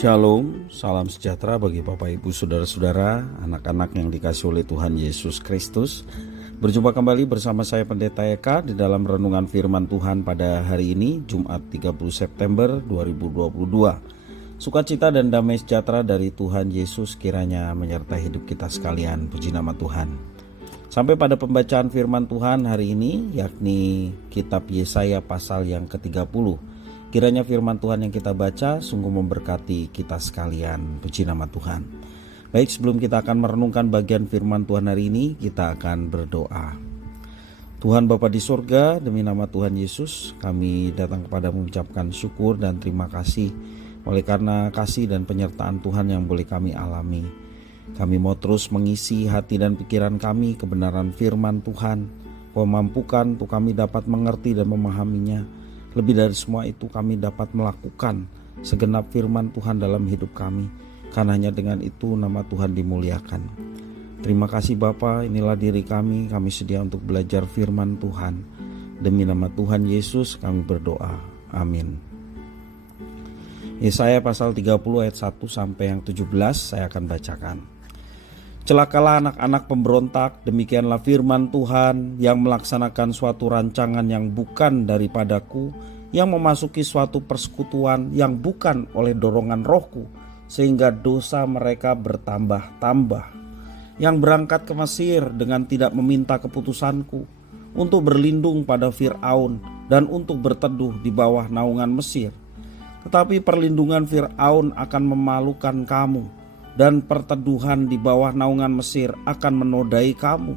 Shalom, salam sejahtera bagi Bapak Ibu Saudara-saudara, anak-anak yang dikasihi oleh Tuhan Yesus Kristus. Berjumpa kembali bersama saya Pendeta Eka di dalam renungan firman Tuhan pada hari ini, Jumat 30 September 2022. Sukacita dan damai sejahtera dari Tuhan Yesus kiranya menyertai hidup kita sekalian. Puji nama Tuhan. Sampai pada pembacaan firman Tuhan hari ini, yakni kitab Yesaya pasal yang ke-30. Kiranya firman Tuhan yang kita baca sungguh memberkati kita sekalian. Puji nama Tuhan. Baik, sebelum kita akan merenungkan bagian firman Tuhan hari ini, kita akan berdoa. Tuhan Bapa di surga, demi nama Tuhan Yesus, kami datang kepadamu mengucapkan syukur dan terima kasih oleh karena kasih dan penyertaan Tuhan yang boleh kami alami. Kami mau terus mengisi hati dan pikiran kami kebenaran firman Tuhan. Kau mampukan untuk kami dapat mengerti dan memahaminya. Lebih dari semua itu kami dapat melakukan segenap firman Tuhan dalam hidup kami. Karena hanya dengan itu nama Tuhan dimuliakan. Terima kasih Bapa, inilah diri kami sedia untuk belajar firman Tuhan. Demi nama Tuhan Yesus kami berdoa. Amin. Yesaya pasal 30 ayat 1 sampai yang 17 saya akan bacakan. Celakalah anak-anak pemberontak, demikianlah firman Tuhan yang melaksanakan suatu rancangan yang bukan daripadaku, yang memasuki suatu persekutuan yang bukan oleh dorongan rohku, sehingga dosa mereka bertambah-tambah. Yang berangkat ke Mesir dengan tidak meminta keputusanku, untuk berlindung pada Fir'aun dan untuk berteduh di bawah naungan Mesir. Tetapi perlindungan Fir'aun akan memalukan kamu, dan perteduhan di bawah naungan Mesir akan menodai kamu.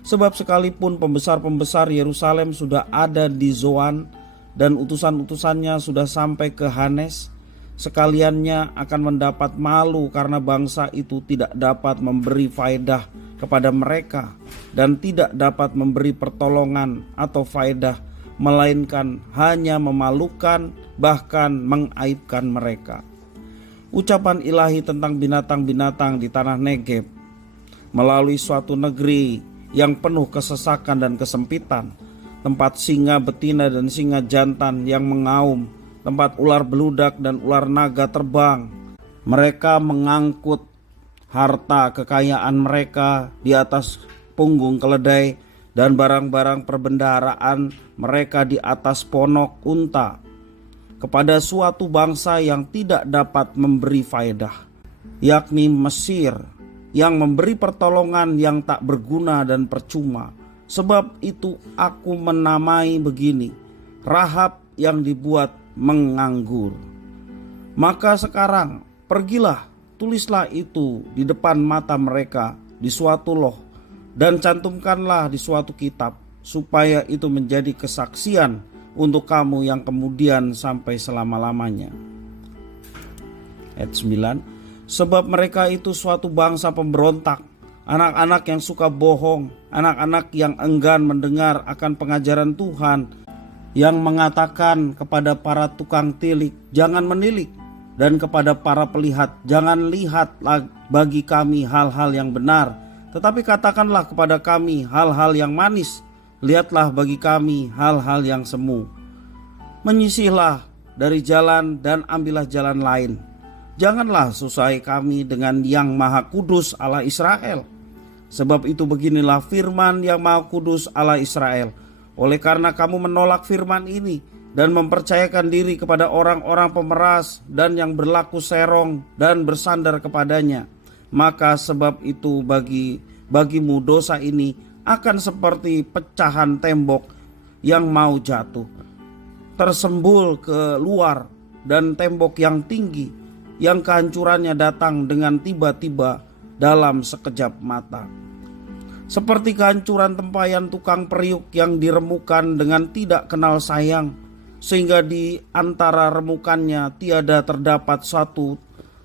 Sebab sekalipun pembesar-pembesar Yerusalem sudah ada di Zoan dan utusan-utusannya sudah sampai ke Hanes, sekaliannya akan mendapat malu karena bangsa itu tidak dapat memberi faedah kepada mereka dan tidak dapat memberi pertolongan atau faedah, melainkan hanya memalukan bahkan mengaibkan mereka. Ucapan ilahi tentang binatang-binatang di tanah Negeb melalui suatu negeri yang penuh kesesakan dan kesempitan, tempat singa betina dan singa jantan yang mengaum, tempat ular beludak dan ular naga terbang. Mereka mengangkut harta kekayaan mereka di atas punggung keledai dan barang-barang perbendaharaan mereka di atas ponok unta, kepada suatu bangsa yang tidak dapat memberi faedah, yakni Mesir, yang memberi pertolongan yang tak berguna dan percuma. Sebab itu aku menamai begini, Rahab yang dibuat menganggur. Maka sekarang pergilah, tulislah itu di depan mata mereka di suatu loh, dan cantumkanlah di suatu kitab, supaya itu menjadi kesaksian untuk kamu yang kemudian sampai selama-lamanya. Ayat 9. Sebab mereka itu suatu bangsa pemberontak, anak-anak yang suka bohong, anak-anak yang enggan mendengar akan pengajaran Tuhan, yang mengatakan kepada para tukang tilik, jangan menilik, dan kepada para pelihat, jangan lihat bagi kami hal-hal yang benar, tetapi katakanlah kepada kami hal-hal yang manis. Lihatlah bagi kami hal-hal yang semu. Menyisihlah dari jalan dan ambillah jalan lain. Janganlah susahai kami dengan yang Maha Kudus Allah Israel. Sebab itu beginilah firman yang Maha Kudus Allah Israel. Oleh karena kamu menolak firman ini dan mempercayakan diri kepada orang-orang pemeras dan yang berlaku serong dan bersandar kepadanya, maka sebab itu bagimu dosa ini akan seperti pecahan tembok yang mau jatuh, tersembul ke luar, dan tembok yang tinggi yang kehancurannya datang dengan tiba-tiba dalam sekejap mata. Seperti kehancuran tempayan tukang periuk yang diremukan dengan tidak kenal sayang, sehingga di antara remukannya tiada terdapat suatu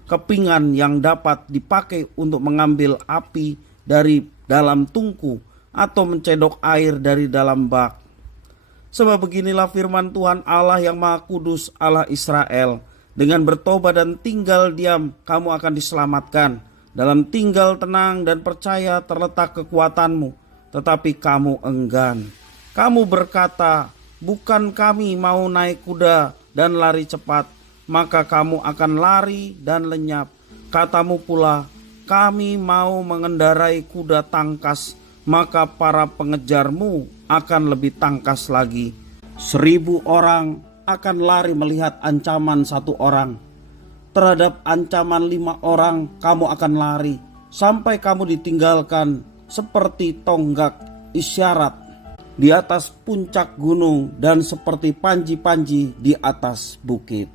kepingan yang dapat dipakai untuk mengambil api dari dalam tungku atau mencedok air dari dalam bak. Sebab beginilah firman Tuhan Allah yang Maha Kudus Allah Israel, dengan bertobat dan tinggal diam kamu akan diselamatkan. Dalam tinggal tenang dan percaya terletak kekuatanmu, tetapi kamu enggan. Kamu berkata, bukan kami mau naik kuda dan lari cepat, maka kamu akan lari dan lenyap. Katamu pula, kami mau mengendarai kuda tangkas, maka para pengejarmu akan lebih tangkas lagi. 1000 orang akan lari melihat ancaman 1 orang. Terhadap ancaman 5 orang kamu akan lari, sampai kamu ditinggalkan seperti tonggak isyarat di atas puncak gunung dan seperti panji-panji di atas bukit.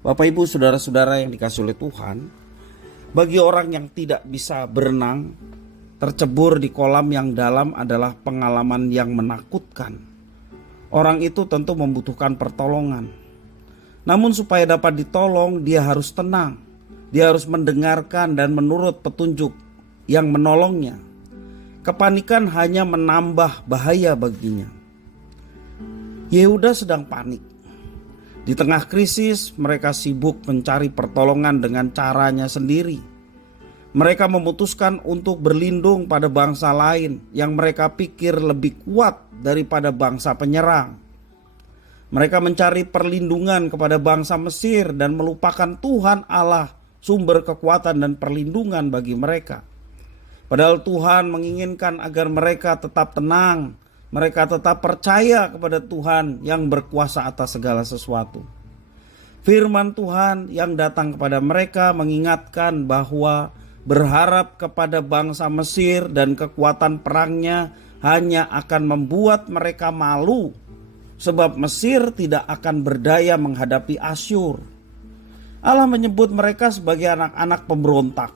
Bapak, Ibu, saudara-saudara yang dikasihi oleh Tuhan, bagi orang yang tidak bisa berenang, tercebur di kolam yang dalam adalah pengalaman yang menakutkan. Orang itu tentu membutuhkan pertolongan. Namun supaya dapat ditolong, dia harus tenang. Dia harus mendengarkan dan menurut petunjuk yang menolongnya. Kepanikan hanya menambah bahaya baginya. Yehuda sedang panik. Di tengah krisis, mereka sibuk mencari pertolongan dengan caranya sendiri. Mereka memutuskan untuk berlindung pada bangsa lain yang mereka pikir lebih kuat daripada bangsa penyerang. Mereka mencari perlindungan kepada bangsa Mesir dan melupakan Tuhan Allah, sumber kekuatan dan perlindungan bagi mereka. Padahal Tuhan menginginkan agar mereka tetap tenang, mereka tetap percaya kepada Tuhan yang berkuasa atas segala sesuatu. Firman Tuhan yang datang kepada mereka mengingatkan bahwa berharap kepada bangsa Mesir dan kekuatan perangnya hanya akan membuat mereka malu, sebab Mesir tidak akan berdaya menghadapi Asyur. Allah menyebut mereka sebagai anak-anak pemberontak.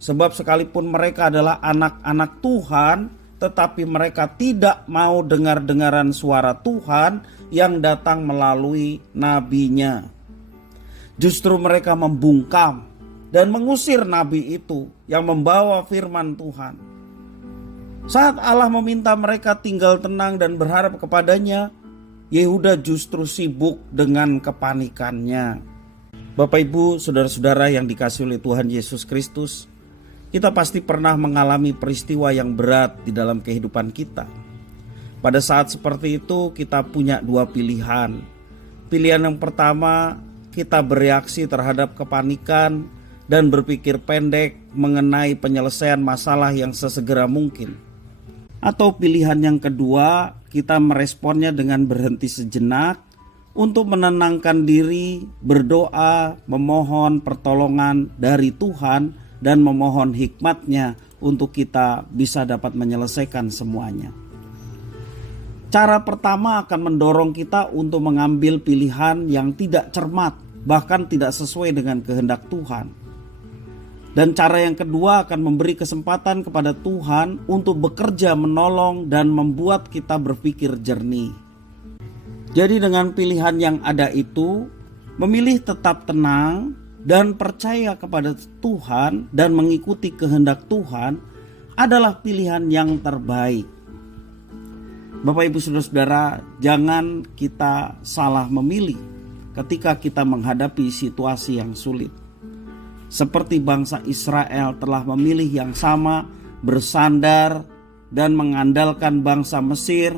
Sebab sekalipun mereka adalah anak-anak Tuhan, tetapi mereka tidak mau dengar-dengaran suara Tuhan yang datang melalui nabinya. Justru mereka membungkam dan mengusir nabi itu yang membawa firman Tuhan. Saat Allah meminta mereka tinggal tenang dan berharap kepadanya, Yehuda justru sibuk dengan kepanikannya. Bapak, Ibu, saudara-saudara yang dikasihi oleh Tuhan Yesus Kristus, kita pasti pernah mengalami peristiwa yang berat di dalam kehidupan kita. Pada saat seperti itu kita punya 2 pilihan. Pilihan yang pertama, kita bereaksi terhadap kepanikan dan berpikir pendek mengenai penyelesaian masalah yang sesegera mungkin. Atau pilihan yang kedua, kita meresponnya dengan berhenti sejenak untuk menenangkan diri, berdoa, memohon pertolongan dari Tuhan dan memohon hikmat-Nya untuk kita bisa dapat menyelesaikan semuanya. Cara pertama akan mendorong kita untuk mengambil pilihan yang tidak cermat, bahkan tidak sesuai dengan kehendak Tuhan. Dan cara yang kedua akan memberi kesempatan kepada Tuhan untuk bekerja menolong dan membuat kita berpikir jernih. Jadi dengan pilihan yang ada itu, memilih tetap tenang dan percaya kepada Tuhan dan mengikuti kehendak Tuhan adalah pilihan yang terbaik. Bapak, Ibu, saudara-saudara, jangan kita salah memilih ketika kita menghadapi situasi yang sulit. Seperti bangsa Israel telah memilih yang sama, bersandar dan mengandalkan bangsa Mesir,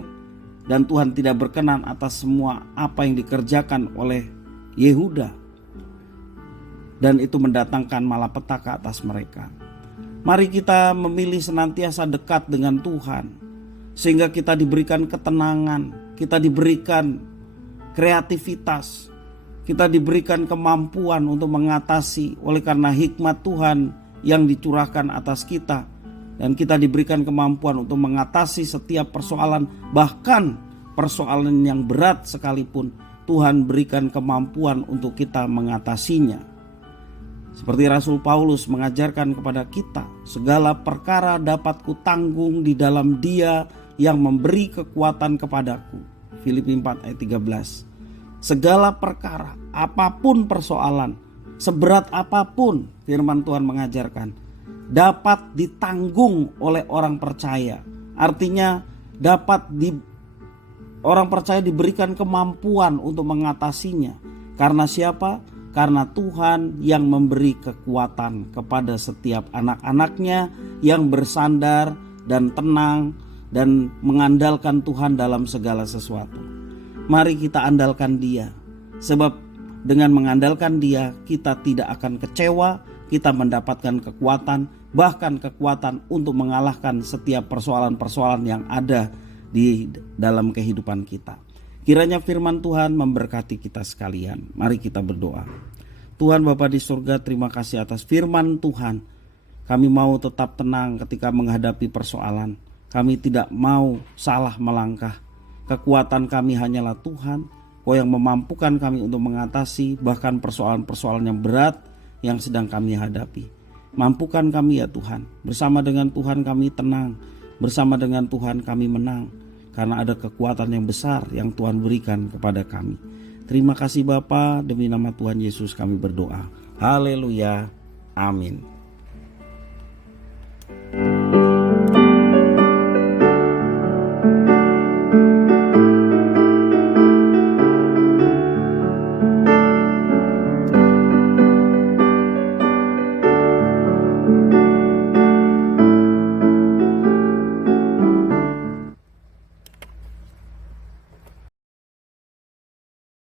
dan Tuhan tidak berkenan atas semua apa yang dikerjakan oleh Yehuda. Dan itu mendatangkan malapetaka atas mereka. Mari kita memilih senantiasa dekat dengan Tuhan, sehingga kita diberikan ketenangan, kita diberikan kreativitas, kita diberikan kemampuan untuk mengatasi oleh karena hikmat Tuhan yang dicurahkan atas kita. Dan kita diberikan kemampuan untuk mengatasi setiap persoalan, bahkan persoalan yang berat sekalipun Tuhan berikan kemampuan untuk kita mengatasinya. Seperti Rasul Paulus mengajarkan kepada kita, segala perkara dapat kutanggung di dalam Dia yang memberi kekuatan kepadaku. Filipi 4 ayat 13. Segala perkara, apapun persoalan, seberat apapun, firman Tuhan mengajarkan, dapat ditanggung oleh orang percaya. Artinya orang percaya diberikan kemampuan untuk mengatasinya. Karena siapa? Karena Tuhan yang memberi kekuatan kepada setiap anak-anaknya yang bersandar dan tenang dan mengandalkan Tuhan dalam segala sesuatu. Mari kita andalkan Dia, sebab Dengan mengandalkan Dia, kita tidak akan kecewa, kita mendapatkan kekuatan, bahkan kekuatan untuk mengalahkan setiap persoalan-persoalan yang ada di dalam kehidupan kita. Kiranya firman Tuhan memberkati kita sekalian. Mari kita berdoa. Tuhan Bapa di surga, terima kasih atas firman Tuhan. Kami mau tetap tenang ketika menghadapi persoalan. Kami tidak mau salah melangkah. Kekuatan kami hanyalah Tuhan. Kau yang memampukan kami untuk mengatasi bahkan persoalan-persoalan yang berat yang sedang kami hadapi. Mampukan kami ya Tuhan. Bersama dengan Tuhan kami tenang. Bersama dengan Tuhan kami menang. Karena ada kekuatan yang besar yang Tuhan berikan kepada kami. Terima kasih Bapa, demi nama Tuhan Yesus kami berdoa. Haleluya. Amin.